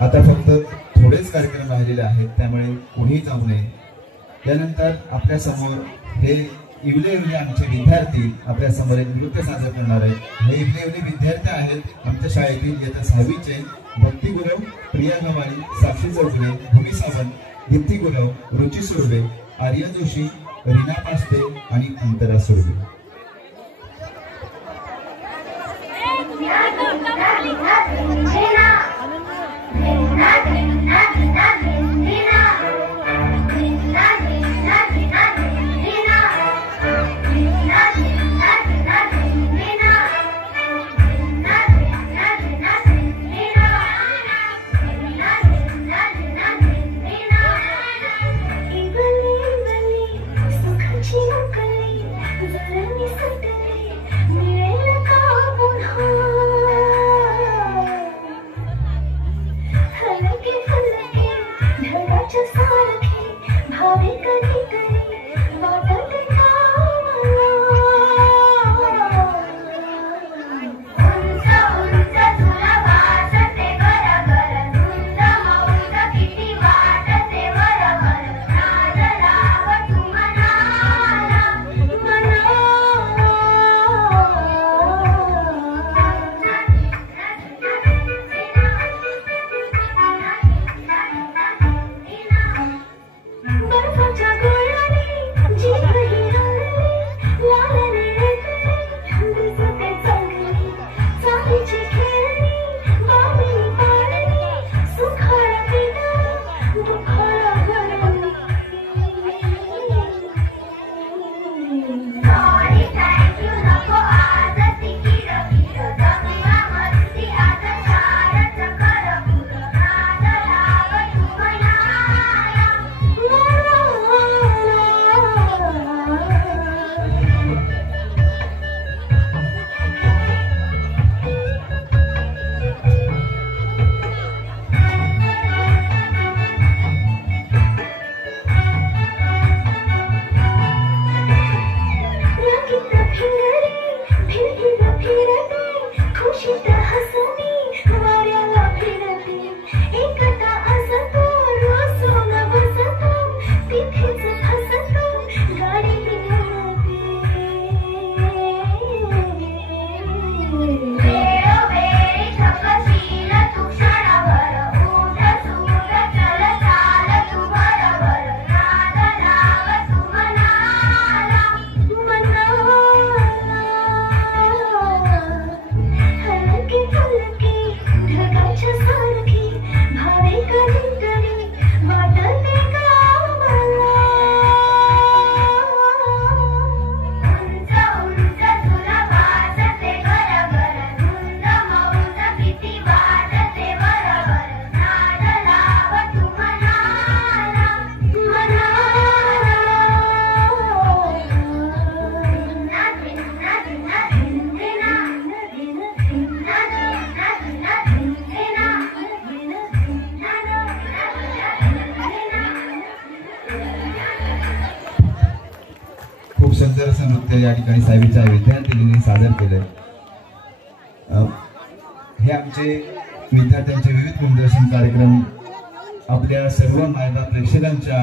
आता फक्त थोडेच कार्यक्रम राहिलेले आहेत, त्यामुळे कोणीही जाऊ नये। त्यानंतर आपल्या समोर हे इवले इवले आमचे विद्यार्थी आपल्या समोर एक नृत्य सादर करणार आहेत। हे इवले इवले विद्यार्थी आहेत आमच्या शाळेतील इयत्ता 6वीचे भक्ती गुरव, प्रिया गवाणी, साक्षी चौगुले, भूमी सावंत, दीप्ती गुरव, रुची सुर्वे, आर्या जोशी, रीना पास्ते आणि अंतरा सुर्वे। सुंदर असं नृत्य या ठिकाणी 6वीच्या विद्यार्थिनींनी सादर केले। हे आमचे विद्यार्थ्यांचे विविध गुणदर्शन कार्यक्रम आपल्या सर्व मायबाप प्रेक्षकांच्या